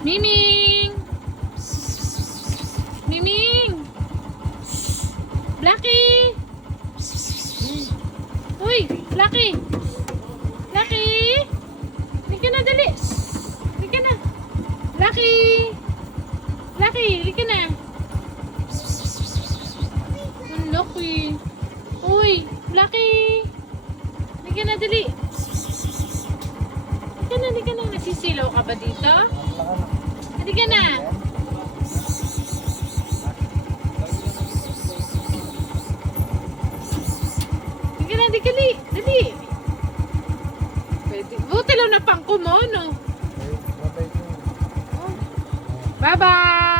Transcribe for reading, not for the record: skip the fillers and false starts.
Miming! Miming! Blackie! Uy! Blackie! Blackie! Halika na, dali! Halika na! Blackie! Blackie! Halika na! Ang laki! Uy! Blackie! Halika na, dali! Halika na! Nasisilaw ka ba dito? Halika na! Dali, dali. Pwede. Buti lang na pangko mo, no? Bye-bye.